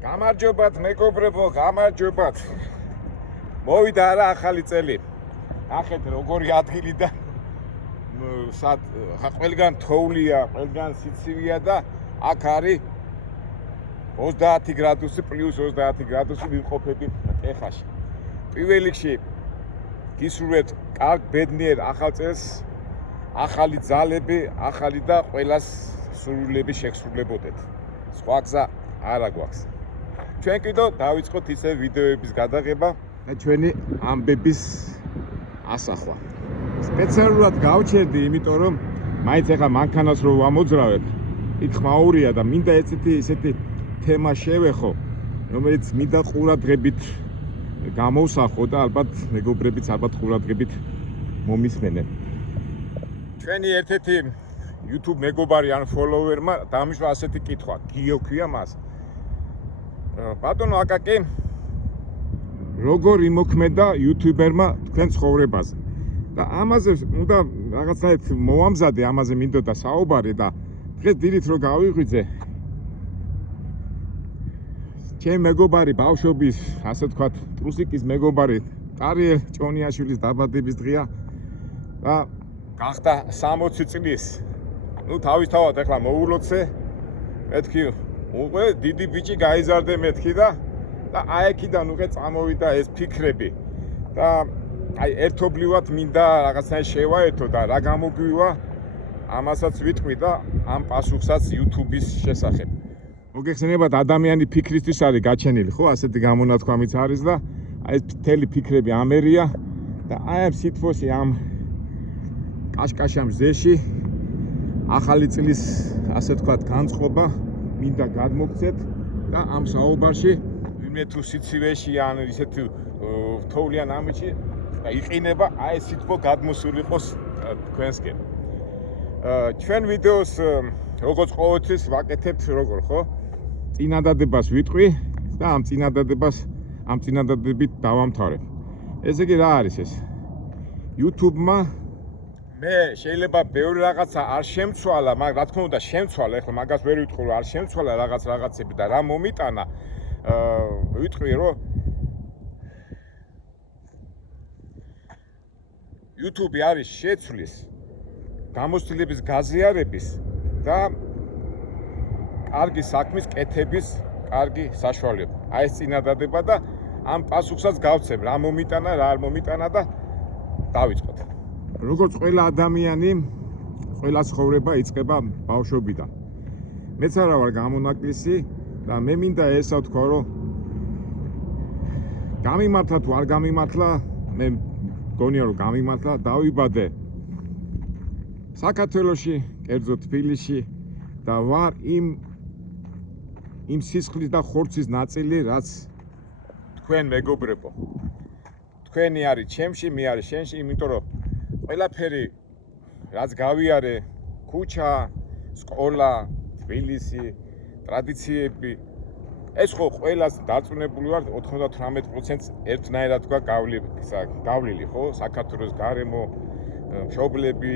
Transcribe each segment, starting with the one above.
გამარჯობათ მეგობრებო, გამარჯობათ. მოვიდა რა ახალი წელი. ნახეთ როგორი ადგილი და ყველგან თოვლია, ყველგან სიცივეა და აქ არის 30 გრადუსი პლუს 30 გრადუსი ვიმყოფებით ტეხაში. პირველ რიგში გისურვებთ კარგ ბედნიერ ახალ წელს, ახალი ძალები, ახალი და ყველას სურვილები შეგსრულებოდეთ. სხვა გზა არ აგვაქვს. ჩვენ კიდევ დავიწყოთ ისე ვიდეოების გადაღება და ჩვენი ამბების ასახვა. სპეციალურად გავჩერდი, იმიტომ რომ მაინც ახლა მანქანას რო ვამოძრავებ, იქ ხმაურია და მინდა ესეთი თემა შევეხო, რომელიც მინდა ყურადღებით გამოვსახო და ალბათ მეგობრებიც ალბათ ყურადღებით მომისმენენ. ჩვენი ერთ-ერთი YouTube მეგობარი ან follower-მა დამიშვა ასეთი კითხვა, გიო ქვია მას. ბატონო აკაკი, როგორ იმოქმედა YouTuber-მა თქვენ ცხოვრებაზე? და ამაზე უნდა რაღაცნაირად მოვამზადე, ამაზე მინდოდა საუბარი და დღეს დილით რო გავიღვიძე, ჩემი მეგობარი ბავშვობის, ასე ვთქვათ, ტრუსიკის მეგობარი ტარიელ ჭონიაშვილის დაბადების დღეა და გახდა 60 წლის. ნუ თავისთავად ახლა მოულოცე, მეთქი უკვე დიდი ბიჭი გაიზარდე მეთქი და აი აქედან უკვე წამოვიდა ეს ფიქრები და აი ერთობლივად მინდა რაღაცნაირად შევაერთო და რა გამოგვივა, ამასაც ვიტყვი და ამ პასუხსაც YouTube-ის შესახებ. მოგეხსენებათ, ადამიანი ფიქრისთვის არის გაჩენილი, ხო? ასეთი გამონათქვამიც არის და აი ეს მთელი ფიქრები ამერია და აი ამ სიტყვაში, ამ კაშკაშამ ზეში ახალი წლის, ასე ვთქვათ, განწყობა მინდა გადმოგცეთ და ამ საუბარში ვინმე თუ სიცივეში ან ისეთი თოვლიან ამიჩი იყინება, აი ეს სიტყვა გადმოსულიყოს თქვენსკენ. ჩვენ ვიდეოს როგორც ყოველთვის ვაკეთებთ როგორ, ხო? წინადადებას ვიტყვი და ამ წინადადებით დავამთავრებ. ესე იგი რა არის ეს? YouTube-მა მე შეიძლება ბევრი რაღაცა არ შემცვალა, მაგრამ რა თქმა უნდა შემცვალა, ეხლა მაგას ვერ ვიტყვი რომ არ შემცვალა რაღაცები და რა მომიტანა. ვიტყვი რომ YouTube არის შეცვლის, გამოცდილების გაზიარების და კარგი საქმის კეთების კარგი საშუალება. აი ეს წინადადება და ამ პასუხსაც გავცემ, რა მომიტანა, რა არ მომიტანა და დავიწყოთ. როგორც ყველა ადამიანი, ყველა ცხოვრება იწყება ბავშვობიდან. მეც არა ვარ გამონაკლისი და მე მინდა ესა ვთქვა, რომ გამიმართლა თუ არ გამიმართლა, მე გონია რომ გამიმართლა, დავიბადე საქართველოში, კერძო თბილისში და ვარ იმ სისხლის და ხორცის ნაწილი, რაც თქვენ მეგობრებო. თქვენი არის ჩემში, მე არის შენში, იმიტომ რომ ყველაფერი რაც გავიარე, ქუჩა, სკოლა, თბილისი, ტრადიციები, ეს ხო ყველას დარწმუნებული ვარ 98%-ს ერთნაირად გავლილი, ხო? საქართველოს გარემო, მშობლები,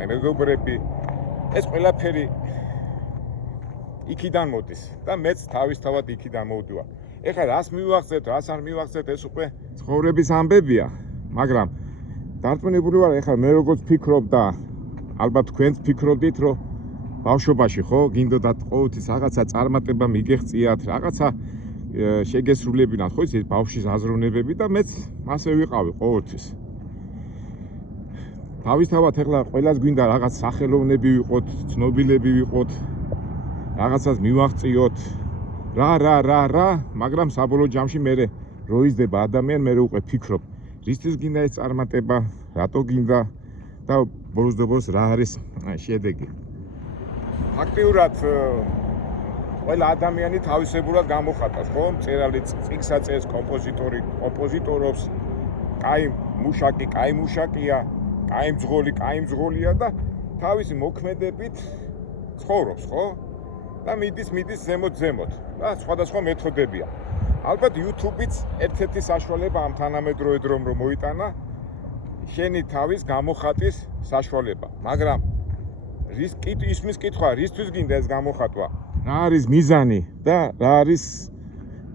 მეგობრები, ეს ყველაფერი იქიდან მოდის და მეც თავისთავად იქიდან მოვდივარ. ეხლა რას მივახცეთ, რას არ მივახცეთ, ეს უკვე ცხოვრების ამბებია, მაგრამ დარწმუნებული ვარ, ეხლა მე როგორც ფიქრობ და ალბათ თქვენც ფიქრობდით, რომ ბავშვობაში ხო, გინდოდათ ყოველთვის რაღაცა წარმატება მიგეღწიათ, რაღაცა შეგესრულებინათ, ხო, ეს ბავშვის აზროვნებები და მეც ასე ვიყავი ყოველთვის. თავისთავად ეხლა ყველას გვინდა რაღაც სახელოვნები ვიყოთ, ცნობილები ვიყოთ, რაღაცას მივაღწიოთ, რა, მაგრამ საბოლოო ჯამში მე რო იზრდება ადამიანი, მე უკვე ფიქრობ, რისთვის გინდა ეს წარმატება, რატო გინდა და ბოლოს რა არის შედეგი. აქტიურად ყველა ადამიანი თავისებურად გამოხატავს, ხო? მწერალი წიგნს აწერს, კომპოზიტორი კომპოზიტორობს, კაი მუშაკია, კაი მძღოლია და თავისი მოქმედებით ცხოვრობს, ხო? და მიდის ზემოთ და სხვადასხვა მეთოდებია. ალბათ YouTube-იც ერთ-ერთი საშუალება ამ თანამედროვე დრომ რომ მოიტანა შენი თავის გამოხატვის საშუალება, მაგრამ ისმის კითხვა, რისთვის გინდა ეს გამოხატვა? რა არის მიზანი და რა არის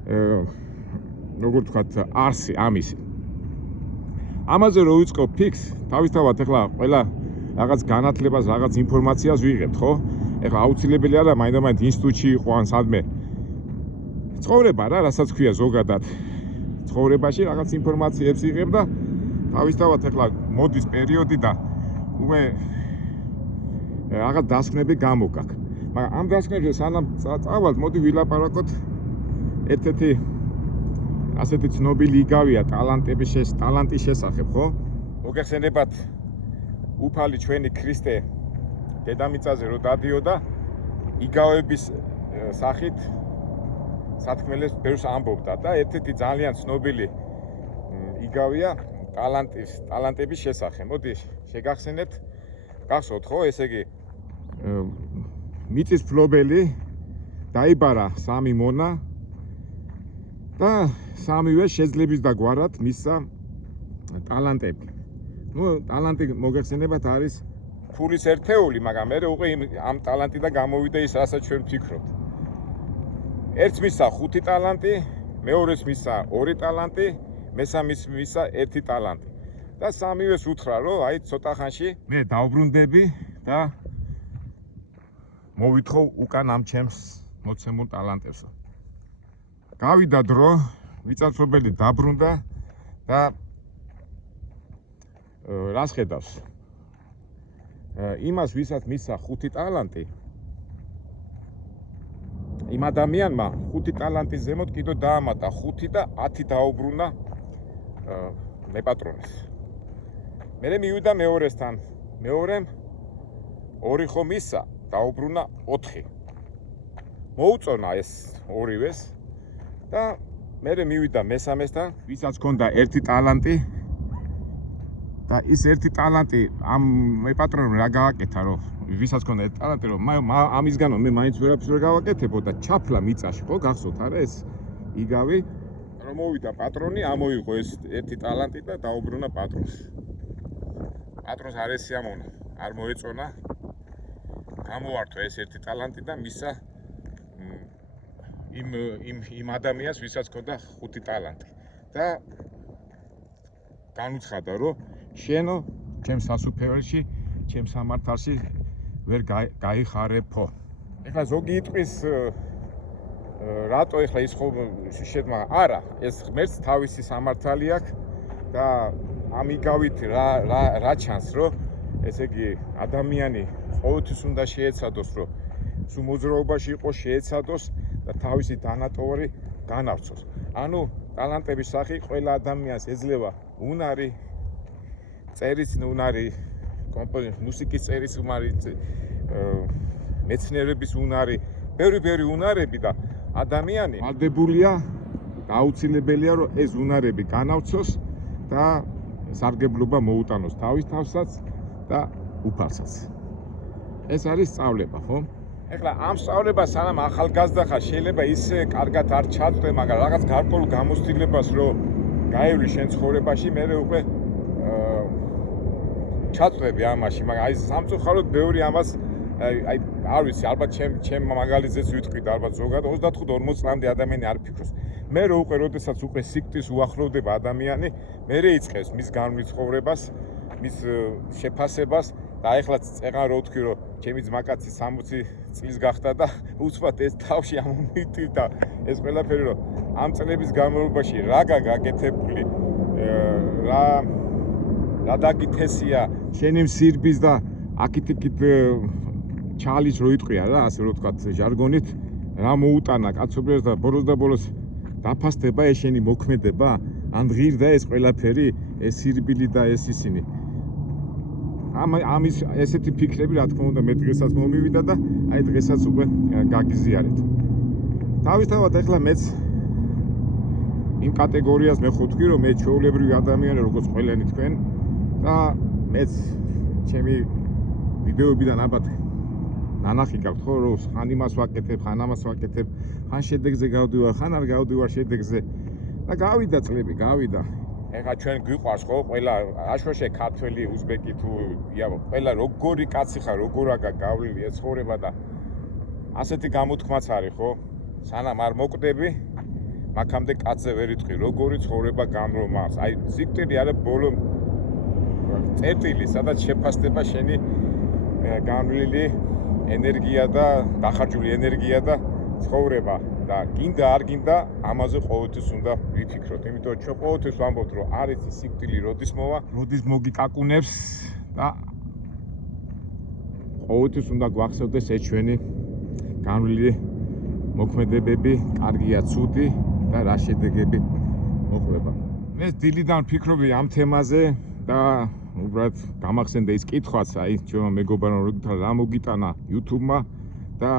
როგორ ვთქვათ, არსი ამისი. ამაზე რო ვიწყო ფიქს, თავისთავად ეხლა ყველა რაღაც განათლებას, რაღაც ინფორმაციას ვიღებთ, ხო? ეხლა აუცილებელი არა მაინდა-მაინც ინსტიტუტში იყო ან სადმე. ცხოვრება რა, რასაც ქვია ზოგადად. ცხოვრებაში რაღაც ინფორმაციებს იღებ და თავისთავად ეხლა მოდის პერიოდი და უკვე რაღაც დასკვნები გამოგაქ. მაგრამ ამ დასკვნებზე სანამ წავალთ, მოდი ვილაპარაკოთ ერთ-ერთი ასეთი ცნობილი იგავია ტალანტის შესახებ, ხო? მოგეხსენებათ უფალი ჩვენი ქრისტე დედამიწაზე რო დადიოდა, იგავების სახით სათქმელებს ბევრს ამბობდა და ერთ-ერთი ძალიან ცნობილი იგავია ტალანტების შესახებ. მოდი შეგახსენებთ, გახსოვთ ხო, ესე იგი მიწის ფლობელი დაიბარა სამი მონა და სამივე შეძლებს და გვარად მისცა ტალანტები. ტალანტი მოგეხსენებათ არის ფულის ერთეული, მაგრამ მე უკვე ამ ტალანტიდან გამოვიდა ის, რასაც ჩვენ ვფიქრობთ. ერთს მისცა 5 ტალანტი, მეორეს მისცა 2 ტალანტი, მესამეს მისცა 1 ტალანტი. და სამივეს უთხრა, რომ აი ცოტა ხანში მე დავბრუნდები და მოვითხოვ უკან ამ ჩემს მოცემულ ტალანტებსა. გავიდა დრო, მიწათმფლობელი დაბრუნდა და რას ხედავს? იმას, ვისაც მისცა 5 ტალანტი, იმ ადამიანმა 5 ტალანტის ზემოთ კიდევ დაამატა 5 და 10 დაუბრუნა მეპატრონეს. მერე მივიდა მეორესთან. მეორემ 2 ხო მისცა, დაუბრუნა 4. მოუწონა ეს ორივეს და მერე მივიდა მესამესთან, ვისაც ჰქონდა 1 ტალანტი და ის 1 ტალანტი ამ მეპატრონემ რა გააკეთა, რომ ვისაც ჰქონდა 1 ტალანტი, რომ ამისგანო მე მაინც ვერაფერს ვერ გავაკეთებო და ჩაფლა მიწაში, ხო, გახსოვთ არა ეს იგავი, რომ მოვიდა პატრონი, ამოიღო ეს 1 ტალანტი და დაუბრუნა პატრონს. პატრონს არ ესიამოვნა, არ მოეწონა, გამოართვა ეს 1 ტალანტი და მისცა იმ ადამიანს, ვისაც ჰქონდა 5 ტალანტი. და განუცხადა, რომ შენო ჩემს სასუფეველში, ჩემს სამართალში ვერ გაიხარებო. ეხლა ზოგი იტყვის რატო ეხლა ის ხო შეთმა არა, ეს ღმერთს თავისი სამართალი აქვს და ამ იგავით რა ჩანს, რომ ესე იგი ადამიანი ყოველთვის უნდა შეეცადოს, რომ სულ მოძრაობაში იყოს, შეეცადოს და თავისი დანატოვარი განავრცოს. ანუ ტალანტების სახით ყველა ადამიანს ეძლევა უნარი, წერის უნარი, მუსიკის წერის უნარი, მეცნიერების უნარი, ბევრი უნარები და ადამიანი ვალდებულია და აუცილებელია, რომ ეს უნარები განავრცოს და სარგებლობა მოუტანოს თავის თავსაც და უფალსაც. ეს არის სწავლება, ხო? ეხლა ამ სწავლებას სანამ ახალგაზრდა ხარ, შეიძლება ისე კარგად არ ჩაწვდე, მაგრამ რაღაც გარკვეულ გამოცდილებას რო გაივლი შენ ცხოვრებაში, მე უკვე ჩაწვდები ამაში, მაგრამ აი სამწუხაროდ ბევრი ამას აი არ ვიცი, ალბათ ჩემ მაგალითზეც ვიტყვი და ალბათ ზოგადად 35-40 წლამდე ადამიანი არ ფიქრობს. მე რო უკვე როდესაც უკვე სიკვდილს უახლოვდება ადამიანი, მე იწყებს მის განმცხოვრებას, მის შეფასებას და ეხლა წეღან რო ვთქვი, რომ ჩემი ძმაკაცი 60 წლის გახდა და უცბად ეს თავში ამომიტივდა ეს ყველაფერი, რომ ამ წლების განმავლობაში რა გაგაკეთებული, რა დაგითესია შენი მსირბის და აქით-იქით ჩალის რო იტყვია რა, ასე რო ვთქვათ ჟარგონით, რა მოუტანა კაცობრიობას და ბოლოს დაფასდება ეს შენი მოქმედება, ან ღირდა ეს ყველაფერი, ეს სირბილი და ეს ისინი. ამის ესეთი ფიქრები რა თქმა უნდა მე დღესაც მომივიდა და აი დღესაც უკვე გაგიზიარეთ. თავისთავად ეხლა მეც იმ კატეგორიას მე ხო ვთქვი, რომ მე ჩვეულებრივი ადამიანი როგორც ყველანი თქვენ და მეც ჩემი ვიდეოებიდან ალბათ ნანახი გაქვთ ხო, რომ ხან იმას ვაკეთებ, ხან ამას ვაკეთებ, ხან შედეგზე გავდივარ, ხან არ გავდივარ შედეგზე და გავიდა წლები, გავიდა. ეხლა ჩვენ გვიყვარს ხო, ყველა აშშე ქართველი, უზბეკი თუ ყველა როგორი კაცი ხარ, როგორ აგა გავლილი ეცხოვრება და ასეთი გამოთქმაც არის ხო, სანამ არ მოკვდები მაგამდე კაცზე ვერ იტყვი, როგორი ცხოვრება განრომავს. აი, სიკვდილი არა ბოლო წერტილი, სადაც შეფასდება შენი განვლილი ენერგია და დახარჯული ენერგია და ცხოვრება და გინდა არ გინდა ამაზე ყოველთვის უნდა ვიფიქროთ, იმიტომ რომ ჩვენ ყოველთვის ვამბობთ, რომ არის ის სიკვდილი როდის მოვა, როდის მოგიკაკუნებს და ყოველთვის უნდა გვახსოვდეს ეს ჩვენი განვლილი მოქმედებები, კარგია, ცუდი და რა შედეგები მოყვება. მე დილიდან ვფიქრობდი ამ თემაზე და უბრალოდ გამახსენდა ის კითხვაც, აი ჩვენმა მეგობრებმა რა მოგიტანა YouTube-მა და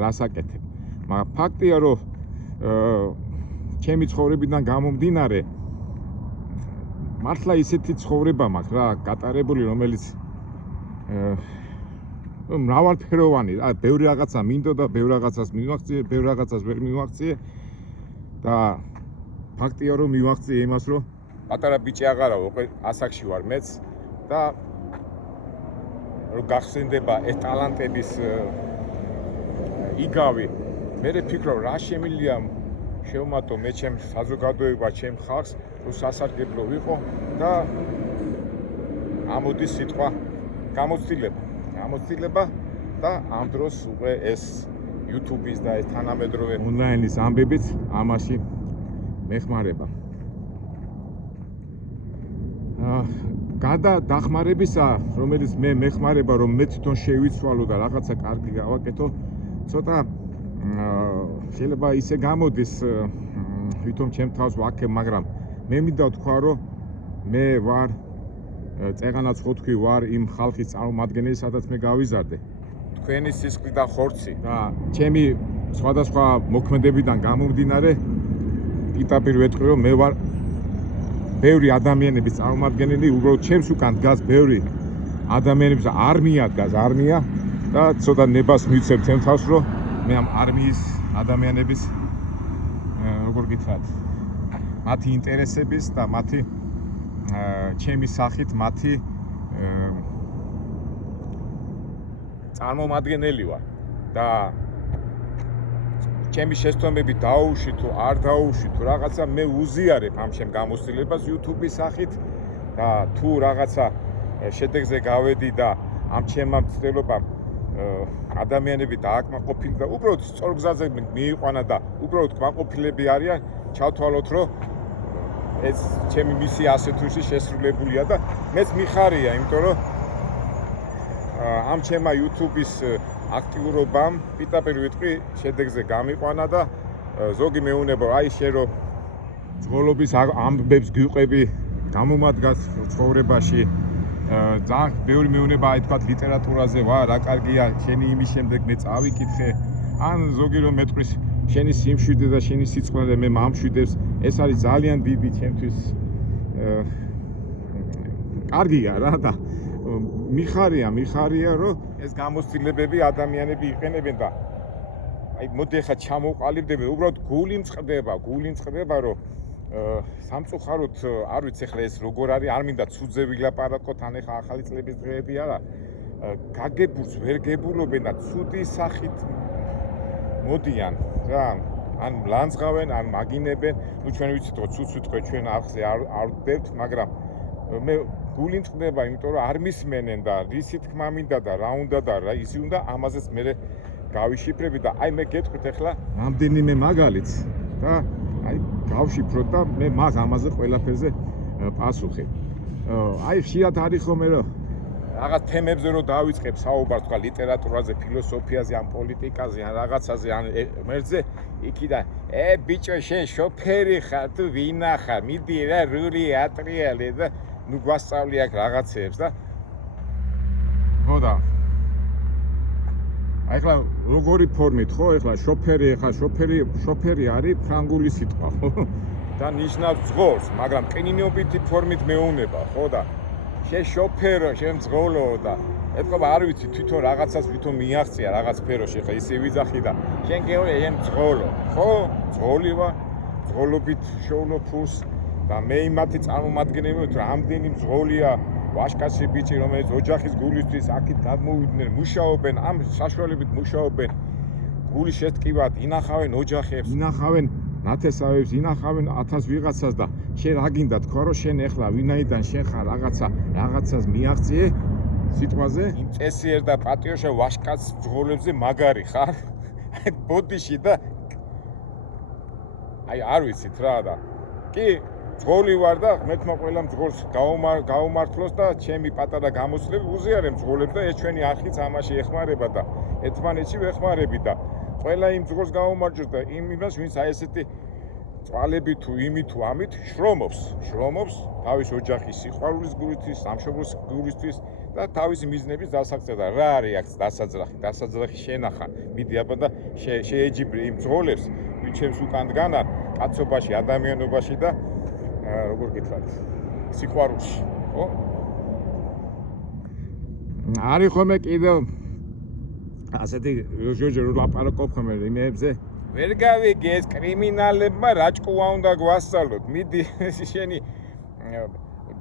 რას აკეთებ. მაგრამ ფაქტია, რომ ჩემი ცხოვრებიდან გამომდინარე მართლა ისეთი ცხოვრება მაქვს რა გატარებული, რომელიც მრავალფეროვანი, ბევრი რაღაცა მინდოდა, ბევრი რაღაცას მივაღწიე, ბევრი რაღაცას ვერ მივაღწიე და ფაქტია, რომ მივაღწიე იმას, რომ პატარა ბიჭი აღარავ, უკვე ასაკში ვარ მეც და რომ გახსენდება ეს ტალანტების იგავი, მე ვფიქრობ, რა შემიძლია შევმატო მე ჩემ საზოგადოება, ჩემ ხალხს, რომ სასარგებლო ვიყო და ამოდის სიტყვა გამოცდილება და ამ დროს უკვე ეს YouTube-ის და ეს თანამედროვე ონლაინის ამბებიც ამაში მეხმარება. გადა დახმარებისა, რომელიც მე მეხმარება, რომ მე თვითონ შევიცვალო და რაღაცა კარგი გავაკეთო, ცოტა შეიძლება ისე გამოდის, თვითონ ჩემ თავს ვაქებ, მაგრამ მე მინდა ვთქვა, რომ მე ვარ წეღანაც ხო თქვი ვარ იმ ხალხის წარმომადგენელი, სადაც მე გავიზარდე. თქვენი სისხლი და ხორცი და ჩემი სხვადასხვა მოქმედებიდან გამომდინარე, პირდაპირ ვეტყვი, რომ მე ვარ ბევრი ადამიანების წარმომადგენელი, უბრალოდ ჩემს უკან დგას ბევრი ადამიანების არმია დგას, არმია და ცოტა ნებას მივცემ ჩემ თავს, რომ მე ამ არმიის ადამიანების როგორ გითხრათ, მათი ინტერესების და მათი ჩემი სახით მათი წარმომადგენელი ვარ და ჩემი შეცდომები დაუშვი თუ არ დაუშვი თუ რაღაცა მე უზიარებ ამ ჩემ გამოცდილებას YouTube-ის სახით და თუ რაღაცა შედეგზე გავედი და ამ ჩემმა მცდელობამ ადამიანები დააკმაყოფილდა და უბრალოდ სწორ გზაზე მიიყვანა და უბრალოდ კმაყოფილები არიან, ჩავთვალოთ, რომ ეს ჩემი მისია ასე თუ ისე შესრულებულია და მეც მიხარია, იმიტომ რომ ამ ჩემმა YouTube-ის აქტიურობამ პირდაპირ ვიტყვი შედეგზე გამიყვანა და ზოგი მეუნება, აი შენ რომ ძღოლობის ამბებს გიყვები გამომადგას ცხოვრებაში, ძალიან ბევრი მეუნება, აი თქვა ლიტერატურაზე ვარ, რა კარგია, შენი იმის შემდეგ მე წავიკითხე, ან ზოგი რომ მეტყვის შენი სიმშვიდე და შენი სიწყვალე მე მომშვიდებს, ეს არის ძალიან დიდი ჩემთვის კარგია რა და მიხარია, რომ ეს გამოცდილებები ადამიანები იყენებენ და აი მოდი ახლა ჩამოვყალიბდები, უბრალოდ გული მწყდება, რომ სამწუხაროდ არ ვიცი ახლა ეს როგორ არის, არ მინდა ცუდზე ვილაპარაკოთ, ან ახლა ახალი წლების დღეები არა, გაგებულს ვერ გებულობენ და ცუდი სახით მოდიან რა, ან ლანძღავენ, ან მაგინებენ, ნუ ჩვენ ვიცით, რომ ცუდს ვიტყვეთ ჩვენ არხზე არ ვდებთ, მაგრამ მე გული მწყდება, იმიტომ რომ არ მისმენენ და რისი თქმა მინდა და რა უნდა და რა ისი უნდა, ამაზეც მე გავიშიფრები და აი მე გეტყვით ახლა რამდენიმე მაგალითს და აი გავშიფროთ და მე მას ამაზე ყველაფერზე პასუხი. აი ხშირად არის ხოლმე რომ რაღაც თემებზე რომ დავიწყებ საუბარს, თქვა ლიტერატურაზე, ფილოსოფიაზე, ან პოლიტიკაზე, ან რაღაცაზე, ან მერზე, იქიდან ბიჭო შენ შოფერი ხარ თუ ვინა ხარ, მიდი რა რული ატრიალე და ნუ გვასწავლი აქ რაღაცებს და ხო და აი ხლა როგორი ფორმით ხო, ეხლა შოფერი არის ფრანგული სიტყვა, ხო? და ნიშნავს ძღოლს, მაგრამ ყინინიობითი ფორმით მეუნება, ხო და შენ შოფერო, შენ ძღოლო და ეთქობა არ ვიცი თვითონ რაღაცას თვითონ მიაღწია რაღაც სფეროში, ხა ისე ვიძახი და შენ გეოლე შენ ძღოლო, ხო? ძღოლი ვარ, ძღოლობით შოულო ფულს და მე იმათი წარმომადგენელი ვარ, რამდენი ძღოლია ვაშკაცი ბიჭი, რომელიც ოჯახის გულისთვის აქეთ გადმოვიდნენ, მუშაობენ, ამ საშუალებით მუშაობენ, გულის შეტკივად ინახავენ ოჯახებს, ინახავენ ნათესავებს ინახავენ 1000 ვიღაცას და შენ რა გინდა თქვა რომ შენ ეხლა ვინაიდან შენ ხარ რაღაცას მიაღწიე სიტყვაზე იმ წესიერ და პატიოშა ვაშკაც ძღოლებზე მაგარი ხარ ბოდიში და აი არ ვიცით რა და კი ძღოლი ვარ და მეთქმა ყველა მძღოლს გაუმართლოს და ჩემი პატარა გამოცდილები უზიარებ ძღოლებს და ეს ჩვენი არხიც ამაში ეხმარება და ერთმანეთში ვეხმარები და ყველა იმ ძღოლს გაუმარჯოს და იმას ვინც აი ესეთი წვალები თუ იმით თუ ამით შრომობს თავის ოჯახის სიყვარულის გულისთვის, სამშობლოს გულისთვის და თავისი მიზნების დასაღწევად და რა არის აქ დასაძრახი შენახა მიდი აბა და შეეჯიბრი იმ ძღოლებს ვინც ჩემს უკან დგანან კაცობაში, ადამიანობაში და როგორ გითხრათ სიყვარულში ხო არის ხოლმე კიდევ ასეთი ჯოჯო ლაპარაკობ ხოლმე იმებზე ვერ გავიგე ეს კრიმინალებმა რაჭკუა უნდა გვასწავლოთ მიდი შენი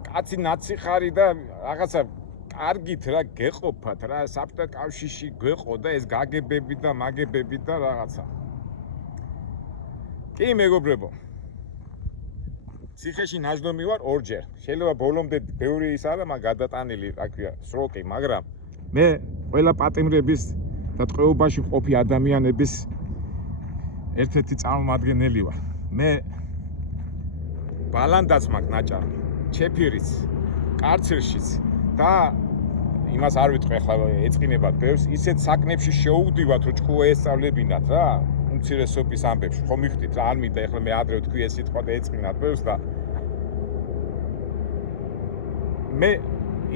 კაცი ნაცი ხარი და რაღაცა კარგით რა გეყოფათ რა საბჭოთა კავშირში გვეყო და ეს გაგებები და მაგებები და რაღაცა კი მეგობრებო ციხეში ნაჯდომი ვარ ორჯერ შეიძლება ბოლომდე ბევრი ის არა მაგ გადატანილი რა ქვია სროკი მაგრამ მე ყველა პატიმრების და ტყვეობაში მყოფი ადამიანების ერთ-ერთი წარმომადგენელი ვარ მე ბალანდაც მაქვს ნაჭარი ჩეფირიც კარცერშიც და იმას არ ვიტყვი ახლა ეწყინებათ ბევრს ისეთ საკნებში შეუვდივათ რომ ჭკუა ესწავლებინათ რა უმცირესობის ამბებში ხო მიხდით რა არ მინდა ახლა მე ადრე ვთქვი ეს სიტყვა და ეწყინათ ბევრს და მე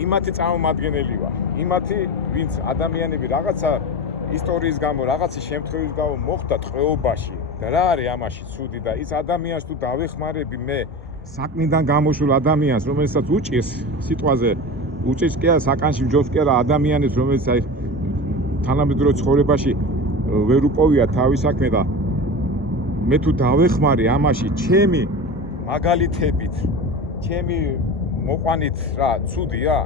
იმათი წარმომადგენელი ვარ იმათი ვინც ადამიანები რაღაცა ისტორიის გამო რაღაცის შემთხვევის გამო მოხდა ტყვეობაში და რა არის ამაში ცუდი და ის ადამიანს თუ დავეხმარები მე საკნიდან გამოსულ ადამიანს რომელსაც უჭირს სიტყვაზე უჭირს კი არა საკანში ჯობს კი არა ადამიანებს რომელიც აი თანამედროვე ცხოვრებაში ვერ უპოვია თავის საქმე და მე თუ დავეხმარი ამაში ჩემი მაგალითებით ჩემი მოყვანით რა ცუდია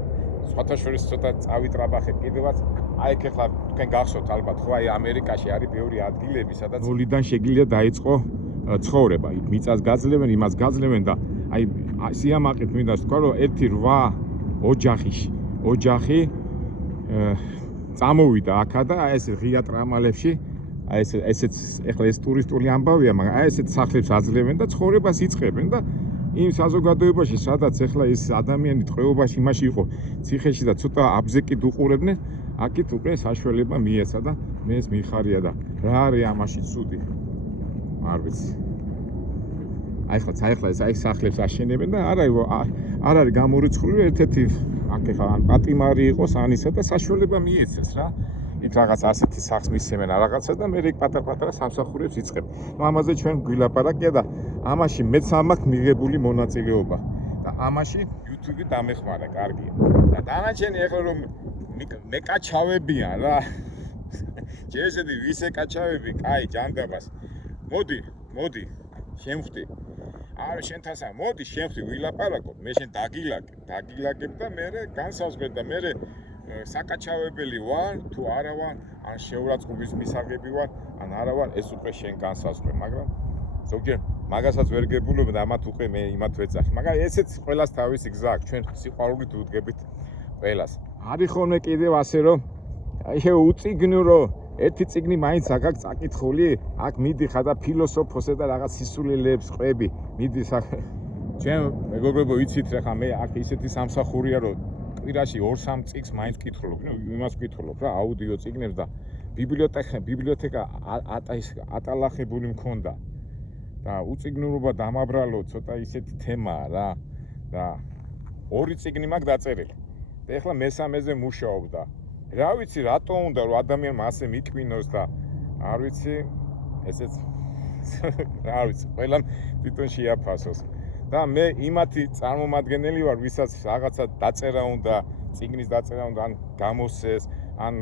სხვათა შორის ცოტა წავიტრაბახეთ კიდევაც აი ეგ ახლა თქვენ გახსოვთ ალბათ ხო აი ამერიკაში არის ბევრი ადგილები სადაც ნულიდან შეგიძლია დაიწყო ცხოვრება იქ მიწას გაძლევენ იმას გაძლევენ და აი სიამაყით მინდა თქვა რომ 1-8 ოჯახი წამოვიდა აქა და აი ეს ღია ტრამალებში აი ესეც ახლა ეს ტურისტული ამბავია მაგრამ აი ესეთ სახლებს აძლევენ და ცხოვრებას იწყებენ და იმ საზოგადოებაში სადაც ახლა ეს ადამიანი ტყვეობაში იმაში იყო ციხეში და ცოტა აბზეკით უყურებდნენ აქეთ უკვე საშუალება მიეცა და მე ეს მიხარია და რა არის ამაში ცუდი არ ვიცი აი ხლა ეს აი სახლებს აშენებენ და არ არის გამორიცხული ერთ-ერთი აქ ახლა ან პატიმარი იყოს ან ისა და საშუალება მიეცეს რა იქ რაღაც ასეთი სახლს მისცემენ რაღაცა და მე იქ პატარ-პატარა სამსახურებს იწყებ ნუ ამაზე ჩვენ გვილაპარაკია და ამაში მეც ამაქვს მიღებული მონაწილეობა და ამაში YouTube-ი დამეხმარა კარგია და დანარჩენი ახლა რომ მეკაჩავებიან რა შეიძლება ვის ეკაჩავები კაი ჯანდაბას მოდი შემხვდი არა შენთანსა მოდი შემხვდი ვილაპარაკოთ მე შენ დაგილაგებ და მე განსაზღვრებ და მე საკაჩავებელი ვარ თუ არა ვარ ან შეურაცხყოფის მისაღები ვარ ან არა ვარ ეს უკვე შენ განსაზღვრებ მაგრამ ზოგჯერ მაგასაც ვერ გებულობ და ამათ უკვე მე იმათ ვეძახი მაგრამ ესეც ყველას თავისი გზა აქვს ჩვენ სიყვარულით უდგებით ყველას არის ხოლმე კიდევ ასე რომ აი შე უწიგნო რომ ერთი წიგნი მაინც აქ წაკითხული აქ მიდიხარ და ფილოსოფოსე და რაღაც სისულელეებს ყვები მიდი ჩვენ მეგობრებო ვიცით რა ხა მე აქ ისეთი სამსახურია რომ კვირაში 2-3 წიგნს მაინც კითხულობ იმას კითხულობ რა აუდიო წიგნებს და ბიბლიოთეკა ატალახებული მქონდა და უწიგნურობა დამაბრალო ცოტა ისეთი თემაა რა და 2 წიგნი მაქვს დაწერილი და ეხლა მესამეზე მუშაობ და რა ვიცი რატო უნდა რომ ადამიანმა ასე მიტკბინოს და არ ვიცი ესეც რა ვიცი ყველამ თვითონ შეაფასოს და მე იმათი წარმომადგენელი ვარ ვისაც რაღაცა დაწერა უნდა წიგნის დაწერა უნდა ან გამოსცეს ან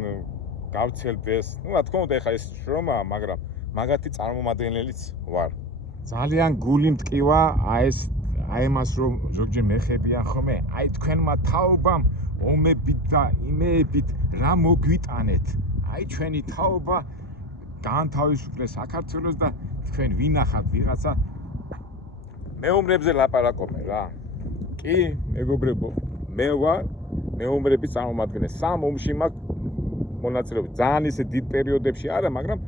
გავცელდეს ну რა თქმა უნდა ეხლა ეს შრომაა მაგრამ მაგათი წარმომადგენელიც ვარ ძალიან გული მტკივა აი ამას რომ ზოგჯერ მეხებიან ხოლმე აი თქვენმა თაობამ ომებით და იმეებით რა მოგვიტანეთ აი ჩვენი თაობა გაანთავისუფლეს საქართველოს და თქვენ ვინახავთ ვიღაცა მეომრებზე ლაპარაკობენ რა. კი, მეგობრებო, მე ვარ მეომრების წარმომადგენელი. სამ ომში მაქვს მონაწილეობა. ძალიან ისე დიდ პერიოდებში არა, მაგრამ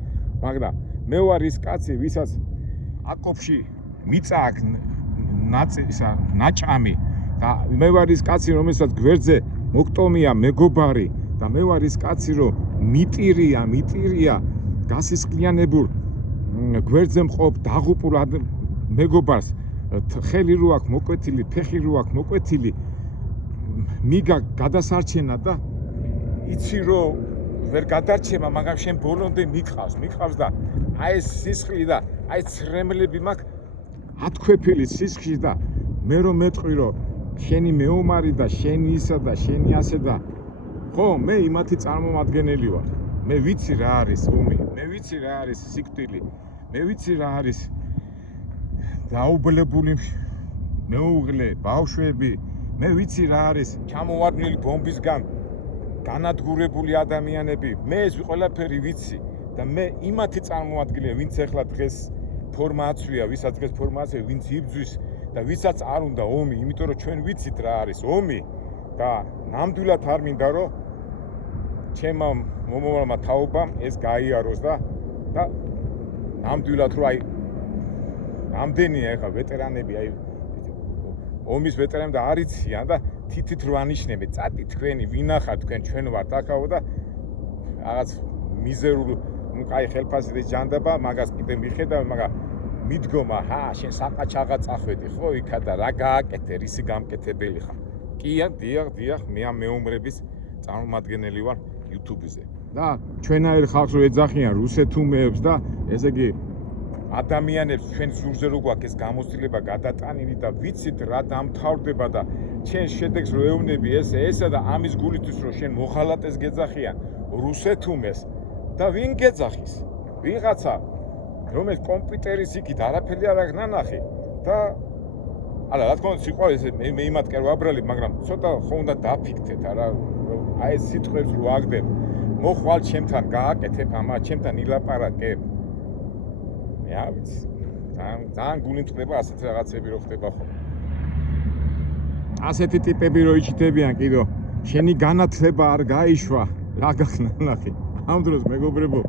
მე ვარ ის კაცი, ვისაც აკოფში მიწა აქვს ნაჭამი და მე ვარ ის კაცი, რომელსაც გვერდზე მოკტომია მეგობარი და მე ვარ ის კაცი, რომ მიტირია გასისყლიანებულ გვერდზე მყოფ დაღუპულ მეგობარს ხელი რო აქვს მოკვეთილი, ფეხი რო აქვს მოკვეთილი, მიგა გადასარჩენა და იცი რომ ვერ გადარჩება, მაგრამ შენ ბოლომდე მიყავს და აი ეს სისხლი და აი ცრემლები მაქვს ათქვეფილი სისხლში და მე რომ მეტყვი რომ შენი მეომარი და შენი ისა და შენი ასე და ხო მე იმათი წარმომადგენელი ვარ. მე ვიცი რა არის ომი, მე ვიცი რა არის სიკვდილი, მე ვიცი რა არის დაუბლებული მეუღლე, ბავშვები, მე ვიცი რა არის ჩამოვარდნილი ბომბისგან განადგურებული ადამიანები, მე ეს ყველაფერი ვიცი და მე იმათი წარმომადგენელი, ვინც ახლა დღეს ფორმა აცვია, ვისაც დღეს ფორმა აცვია, ვინც იბძვის და ვისაც არ უნდა ომი, იმიტომ რომ ჩვენ ვიცით რა არის ომი და ნამდვილად არ მინდა რომ ჩემმა მომავალმა თაობამ ეს გაიაროს და ნამდვილად რომ აი რამდენია ახლა ვეტერანები აი ომის ვეტერანები და არიციან და თითით რო ანიშნები წატი თქვენი ვინახავთ თქვენ ჩვენ ვართ ახაო და რაღაც მიზერულ კაი ხელფასი ჯანდაბა მაგას კიდე მიხედავ მაგრამ მიდგომა შენ საყაჩაღა წახვედი ხო იქა და რა გააკეთე რისი გამკეთებელი ხარ კია დიახ მე ამ მეომრების წარმომადგენელი ვარ YouTube-ზე და ჩვენაერ ხალხს რო ეძახიან რუსეთუმეებს და ესე იგი ადამიანებს ჩვენ ზურზე რო გვაქვს ეს გამოცდილება გადატანილი და ვიცით რა დამთავრდება და ჩვენ შედეგს რო ეუბნები ესა და ამის გულისთვის რო შენ მოხალატეს გეძახიან რუსეთუმეს და ვინ გეძახის ვიღაცა რომელიც კომპიუტერის იქით არაფერი არ აქვს ნანახი და არა რა თქმა უნდა სიყვარული მე იმათ კი ვაბრალი მაგრამ ცოტა ხო უნდა დაფიქრდეთ არა აი ეს სიტყვებს რო აგდებ მოხვალ ჩემთან გააკეთებ ამას ჩემთან ილაპარაკებ მე არ ვიცი ძალიან გული წყდება ასეთ რაღაცები რო ხდება ხო ასეთი ტიპები რო იჩიტებიან კიდო შენი განათლება არ გაიშვა რა გახნა ნახე ამ დროს მეგობრებო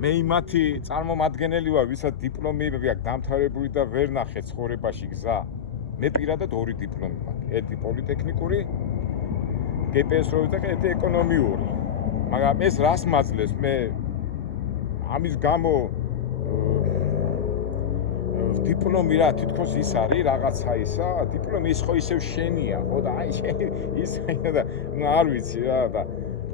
მე იმათი წარმომადგენელი ვარ ვისაც დიპლომები აქვს დამთავრებული და ვერ ნახე ცხოვრებაში გზა მე პირადად ორი დიპლომი მაქვს ერთი პოლიტექნიკური GPS-ური და ერთი ეკონომიური მაგრამ ეს რას მაძლევს მე ამის გამო დიპლომი რა თითქოს ის არის რაღაცა ისა დიპლომი ის ხო ისევ შენია ხო და აი ის და არ ვიცი რა და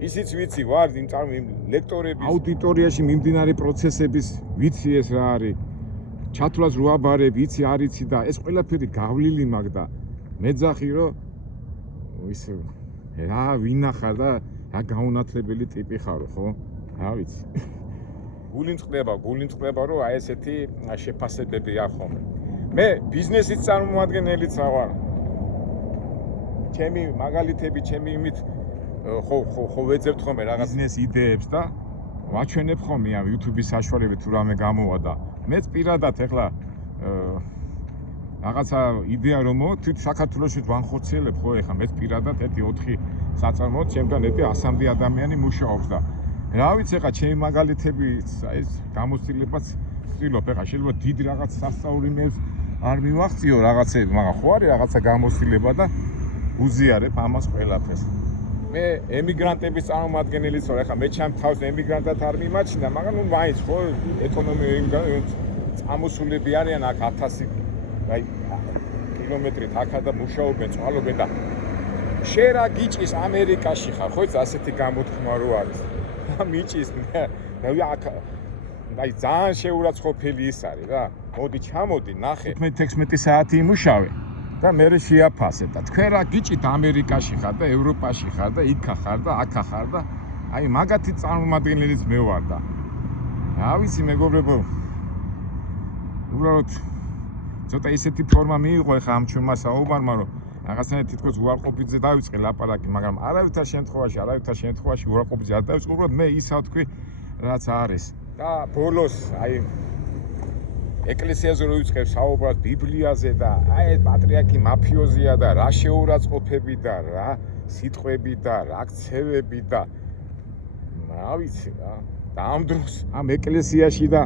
ისიც ვიცი ვარ იმ ლექტორების აუდიტორიაში მიმდინარე პროცესების ვიცი ეს რა არის ჩათვლას რო აბარებ იცი არ იცი და ეს ყველაფერი გავლილი მაქვს და მეძახი რომ ისე რა ვინახარ და რა გაუნათლებელი ტიპი ხარო ხო რა ვიცი გული წყდება რომ აი ესეთი შეფასებები ახომ მე ბიზნესის წარმომადგენელიც ვარ ჩემი მაგალითები ჩემი იმით ხო ვეძებთ ხოლმე რაღაც ბიზნეს იდეებს და ვაჩვენებ ხოლმე ამ YouTube-ის საშუალებით თუ რამე გამოვა და მეც პირადად ეხლა რაღაცა იდეა რომ თვით საქართველოში ვანხორციელებ ხო ეხლა მეც პირადად ერთი 4 საწარმოოდ ჩემთან ერთი 100 ადამიანი მუშაობს და რა ვიცი ეხლა ჩემი მაგალითები ეს გამოცდილებაც ვცდილობ ეხლა შეიძლება დიდი რაღაც სასწაულიმებს არ მივახციო რაღაცები მაგრამ ხო არის რაღაცა გამოცდილება და უზიარებ ამას ყველაფერს მე ემიგრანტების წარმომადგენელიც ვარ ეხლა მე ჩემ თავს ემიგრანტად არ მიმაჩნია მაგრამ ნუ მაინც ხო ეკონომიური წამოსულები არიან აქ 1000 აი კილომეტრით აქა და მუშაობენ წვალობენ და შენ რა გიჭის ამერიკაში ხარ ხო ეს ასეთი გამოთქმა რო არის მიჭის აი ძალიან შეურაცხყოფელი ის არის რა მოდი ჩამოდი ნახე 15-16 საათი იმუშავე და მე შეაფასე და თქვენ რა გიჭით ამერიკაში ხარ და ევროპაში ხარ და იქა ხარ და აქა ხარ და აი მაგათი წარმომადგენელიც მე ვარ და რა ვიცი მეგობრებო უბრალოდ ცოტა ისეთი ფორმა მიიღო ახლა ამ ჩვენმა საუბარმა რომ რაღაცნაირად თითქოს უარყოფითზე დავიწყე ლაპარაკი მაგრამ არავითარ შემთხვევაში უარყოფითზე არ დავიწყე უბრალოდ მე ისა ვთქვი რაც არის. და ბოლოს აი ეკლესიაზე რო ვიწყებ საუბრად ბიბლიაზე და აი ეს პატრიარქი მაფიოზია და რა შეურაცხყოფები და რა სიტყვები და რა ქცევები და რა ვიცი რა. და ამ დროს ამ ეკლესიაში და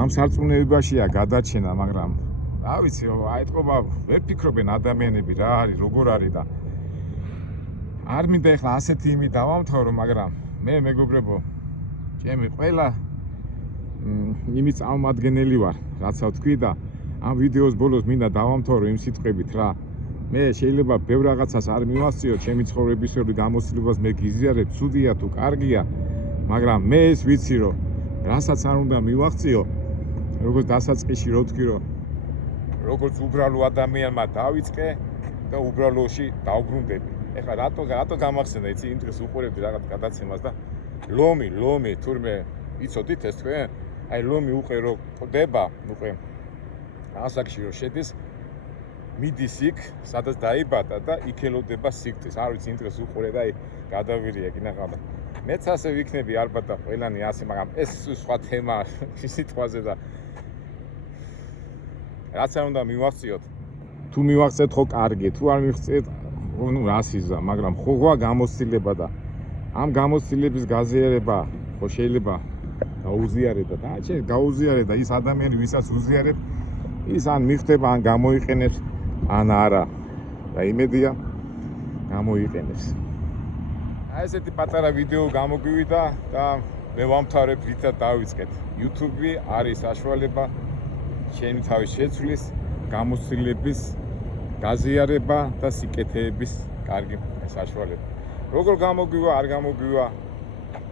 ამ სარწმუნოებაშია გადაჩენა, მაგრამ რა ვიცი, აიტყობა ვერ ფიქრობენ ადამიანები რა არის, როგორ არის და არ მინდა ეხლა ასეთი იმი დავამთავრო, მაგრამ მე მეგობრებო, ჩემი ყველა იმის წარმომადგენელი ვარ, რაცა ვთქვი და ამ ვიდეოს ბოლოს მინდა დავამთავრო იმ სიტყვებით რა. მე შეიძლება ბევრ რაღაცას არ მივასწიოთ, ჩემი ცხოვრებისეული გამოცდილებას მე გიზიარებ, ცუდია თუ კარგია, მაგრამ მე ეს ვიცი რომ რასაც არ უნდა მივაღწიო, როგორც დასაწყისში რო ვთქვი რომ როგორც უბრალო ადამიანმა დავიწყე და უბრალოში დავბრუნდები. ეხლა რატო გამახსენდა იცი იმ დღეს უყურებდი რაღაც გადაცემას და ლომი თურმე იცოდით ეს თქვენ? აი ლომი უყე რო ყდება, უყე ასაკში რო შედის, მიდის იქ, სადაც დაიბადა და იქ ელოდება სიკვდილს. არ ვიცი იმ დღეს უყურე და აი გადავირია კინაღადა. მეც ასე ვიქნები ალბათ და ყველანი ასე, მაგრამ ეს სხვა თემა სიტყვაზე და რაც არ უნდა მივახციოთ. თუ მივახცეთ ხო კარგი, თუ არ მივახცეთ ნუ რასიზა, მაგრამ ხოღვა გამოცდილება და ამ გამოცდილების გაზიარება ხო შეიძლება გაუზიარებდა და გაუზიარებდა ის ადამიანი, ვისაც უზიარებ, ის ან მიხდება, ან გამოიყენებს, ან არა. და იმედია გამოიყენებს. აი ესეთი პატარა ვიდეო გამოგვივიდა და მე ვამთავრებ რითაც დავიწყეთ. YouTube-ი არის საშუალება შენი თავის შეცვლის, გამოცდილების გაზიარება და სიკეთეების კარგი საშუალება. როგორ გამოგვივა, არ გამოგვივა,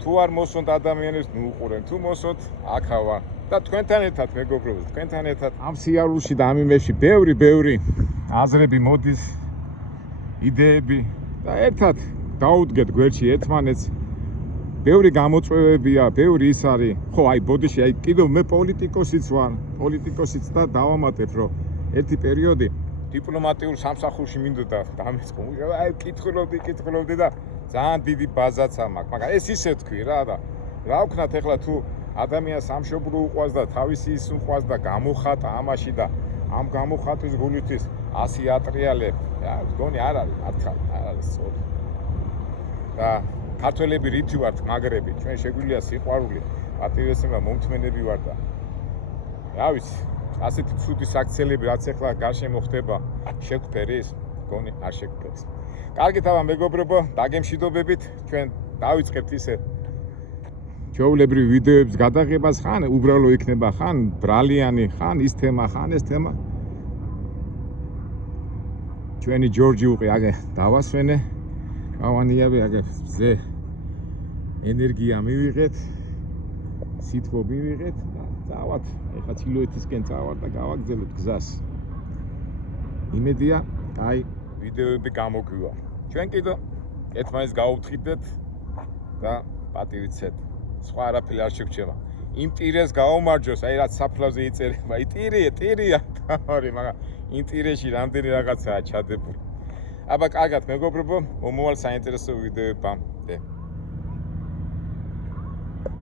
თუ არ მოსვont ადამიანებს, ნუ უყურენ, თუ მოსვont, აქავა და თქვენთან ერთად მეგობრებო, თქვენთან ერთად ამ სიარულში და ამ იმებში ბევრი აზრები მოდის, იდეები და ერთად დაუდგეთ გვერდში ერთმანეთს. ბევრი გამოწვევებია, ბევრი ის არის. ხო, აი ბოდიში, აი კიდევ მე პოლიტიკოსიც ვარ, პოლიტიკოსიც და დავამატებ, რომ ერთი პერიოდი დიპლომატიურ სამსახურში მინდოდა დამეწყო. აი კითხულობდი და ძალიან დიდი ბაზაც მაქვს, მაგრამ ეს ისე თქვი რა და რა ვქნათ ახლა თუ ადამიანს სამშობლო უყვარს და თავისი ის უყვარს და გამოხატა ამაში და ამ გამოხატვის გულისთვის 100 ატრიალებ, რა მგონი არ არის მართლა, არ არის სწორი. და ქართველები რითი ვართ მაგრები, ჩვენ შეგვიძლია სიყვარული, პატივისცემა, მომთმენები ვართ და რა ვიცი, ასეთი ცუდი საქციელები რაც ახლა გარშემო ხდება, შეგვფერის, მგონი არ შეგვფერს. კარგით აბა მეგობრებო, დაგემშვიდობებით, ჩვენ დავიწყებთ ისე ჩვეულებრივ ვიდეოებს გადაღებას, ხან უბრალო იქნება, ხან ბრალიანი, ხან ის თემა, ხან ეს თემა. ჩვენი ჯორჯი უყი აგე დავასვენე, გავანიავე აგე ზე ენერგია მივიღეთ, სითბო მივიღეთ და წავალთ, ეხლა ჩილოეთისკენ წავალთ და გავაგზავნოთ გზას. იმედია, აი ვიდეოები გამოგვივა. ჩვენ კიდევ ერთმანეთს გავუფრთხილდეთ და პატივიცეთ. სხვა არაფერი არ შეგვჩება. იმ ტირეს გაუმარჯოს, აი რაც საფლავზე იწერება, ტირია, თავი, მაგრამ იმ ტირეში რამდენი რაღაცაა ჩადებული. აბა კარგად მეგობრებო, მომავალ საინტერესო ვიდეოებამდე.